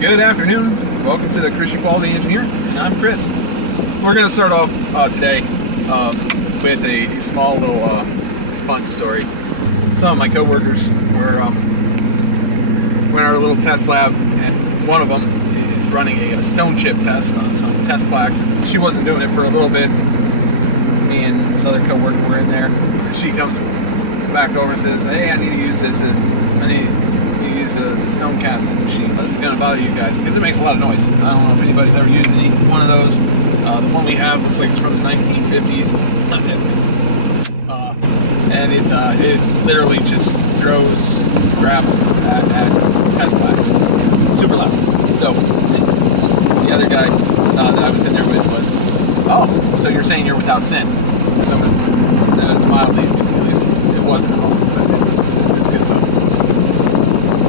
Good afternoon. Welcome to the Christian Quality Engineer, and I'm Chris. We're going to start off today with a small little fun story. Some of my coworkers were in our little test lab, and one of them is running a stone chip test on some test plaques. She wasn't doing it for a little bit. Me and this other coworker were in there. She comes back over and says, "Hey, I need to use this. I need to use the stone casting machine. That's going to bother you guys because it makes a lot of noise." I don't know if anybody's ever used any one of those. The one we have looks like it's from the 1950s. And it literally just throws gravel at test plaques. Super loud. So the other guy that I was in there with was, "Oh, so you're saying you're without sin?" That was mildly, at least it wasn't at all, but it's good stuff.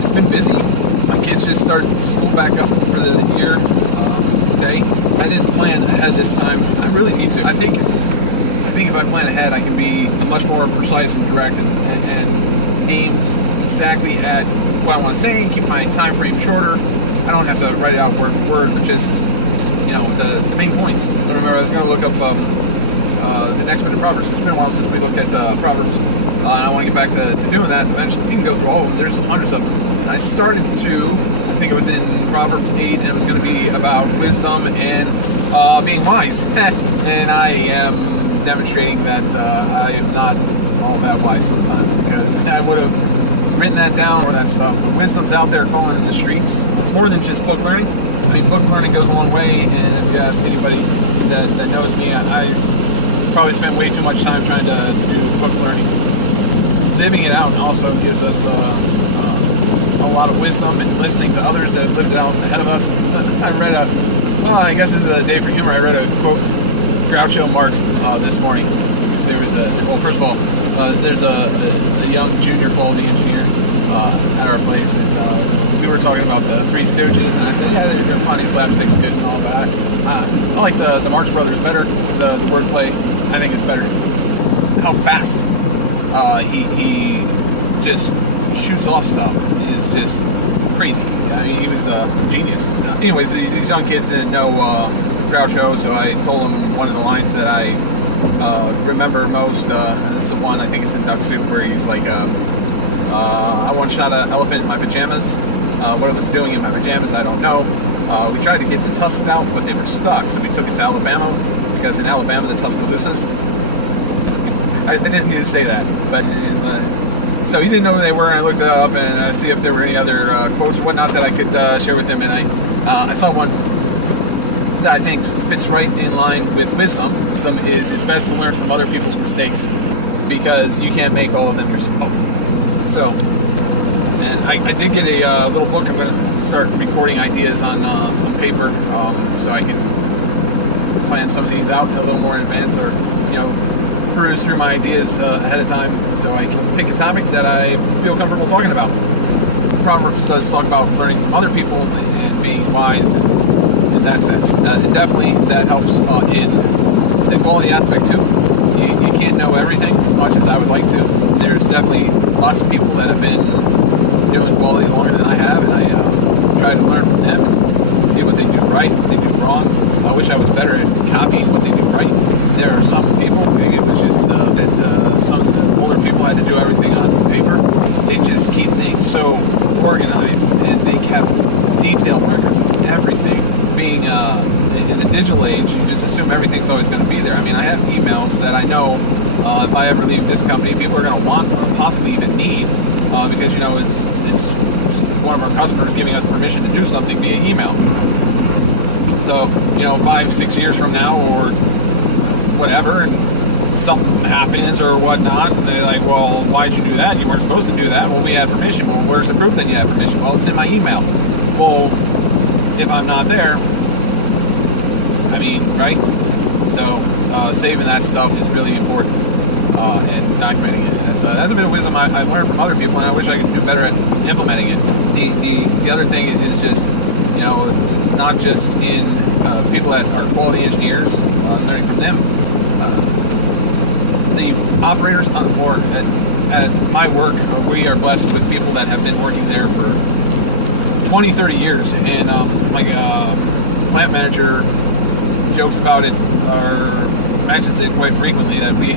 It's been busy. My kids just started school back up for the year today. I didn't plan ahead this time. I really need to. I think if I plan ahead, I can be much more precise and direct and aimed exactly at what I want to say, keep my time frame shorter. I don't have to write it out word for word, but just, the main points. I remember I was going to look up the next bit of Proverbs. It's been a while since we looked at Proverbs, and I want to get back to doing that eventually. We can go through all of them. There's hundreds of them. And I started to, I think it was in Proverbs 8, and it was going to be about wisdom and being wise. And I am demonstrating that I am not all that wise sometimes, because I would have written that down or that stuff. But wisdom's out there calling in the streets. It's more than just book learning. I mean, book learning goes a long way, and if you ask anybody that knows me, I probably spend way too much time trying to do book learning. Living it out also gives us a lot of wisdom, and listening to others that have lived it out ahead of us. I read I guess this is a day for humor. I read a quote from Groucho Marx this morning. There was first of all, there's a young junior quality engineer at our place, and we were talking about the Three Stooges, and I said, yeah, they're funny, slapstick's good and all that. I like the Marx Brothers better. The wordplay, I think, is better. How fast he just shoots off stuff is just crazy. I mean, he was a genius. Anyways, these young kids didn't know Groucho, so I told them one of the lines that I remember most, and this is the one, I think it's in Duck Soup, where he's like, I once shot an elephant in my pajamas. What it was doing in my pajamas, I don't know. We tried to get the tusks out, but they were stuck, so we took it to Alabama, because in Alabama, the Tuscaloosa's. I didn't need to say that, but it is, so he didn't know who they were, and I looked it up, and I see if there were any other quotes or whatnot that I could share with him, and I saw one that I think fits right in line with wisdom. Wisdom is it's best to learn from other people's mistakes, because you can't make all of them yourself. So, and I did get a little book. I'm going to start recording ideas on some paper, so I can plan some of these out a little more in advance, or peruse through my ideas ahead of time, so I can pick a topic that I feel comfortable talking about. Proverbs does talk about learning from other people and being wise in that sense. And definitely that helps in the quality aspect too. You can't know everything as much as I would like to. There's definitely lots of people that have been doing quality longer than I have, and I try to learn from them and see what they do right, what they do wrong. I wish I was better at copying what they do right. There are some people, maybe it was just that some of the older people had to do everything on paper. They just keep things so organized, and they kept detailed records of everything. Being in the digital age, you just assume everything's always going to be there. I mean, I have emails that I know if I ever leave this company, people are going to want or possibly even need, because it's one of our customers giving us permission to do something via email. So 5-6 years from now or whatever, and something happens or whatnot, and they're like, well, why'd you do that? You weren't supposed to do that. Well, we had permission. Well, where's the proof that you had permission? Well, it's in my email. Well, if I'm not there, I mean, right? So saving that stuff is really important, and documenting it. That's a bit of wisdom I learned from other people, and I wish I could do better at implementing it. The other thing is just, not just in people that are quality engineers, learning from them. The operators on the floor at my work, we are blessed with people that have been working there for 20, 30 years. And my plant manager jokes about it, or mentions it quite frequently, that we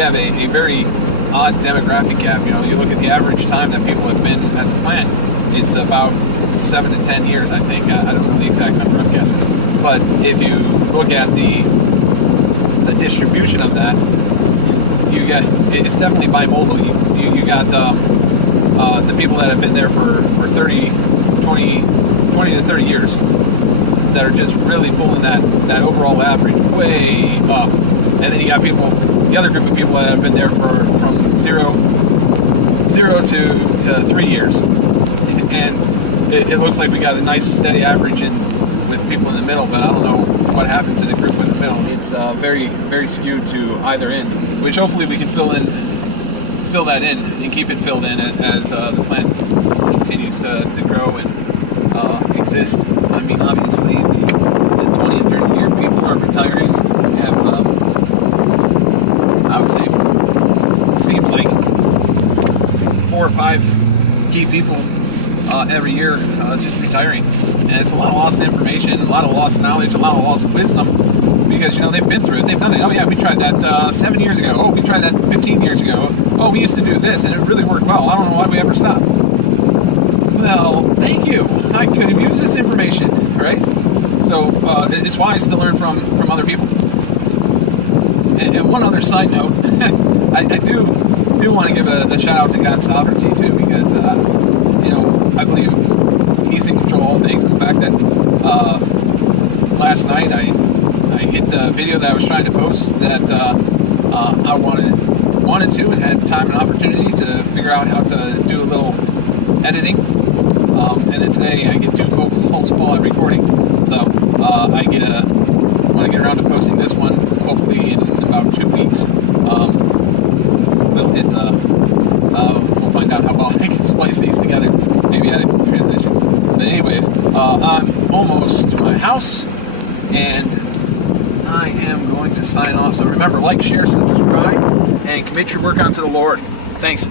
have a very odd demographic gap. You know, you look at the average time that people have been at the plant, it's about 7 to 10 years, I think. I don't know the exact number, I'm guessing. But if you look at the distribution of that, you get, it's definitely bimodal. You got the people that have been there for 20 to 30 years that are just really pulling that overall average way up. And then you got people, the other group of people that have been there from zero to 3 years. And it looks like we got a nice steady average in with people in the middle, but I don't know what happened to the group in the middle. It's very, very skewed to either end, which hopefully we can fill that in and keep it filled in as the plant continues to grow and exist. I mean, obviously the 20 and 30 year people are retiring. We have, I would say, seems like 4 or 5 key people every year just retiring. And it's a lot of lost information, a lot of lost knowledge, a lot of lost wisdom, because, you know, they've been through it, they've done it. Oh yeah, we tried that 7 years ago. Oh, we tried that 15 years ago. Oh, we used to do this and it really worked well. I don't know why we ever stopped. Well, thank you. I could have used this information, right? So it's wise to learn from other people. And one other side note, I do want to give a shout out to God's sovereignty too, because you know, I believe He's in control of all things. And the fact that last night I hit the video that I was trying to post that I wanted to and had time and opportunity to figure out how to do a little editing. And then today I get 2 phone calls while I'm recording. So when I get around to posting this one, hopefully in about 2 weeks, we'll find out how well I can splice these together. Maybe add a cool transition. But anyways, I'm almost to my house, and I am going to sign off. So remember, like, share, subscribe, and commit your work unto the Lord. Thanks.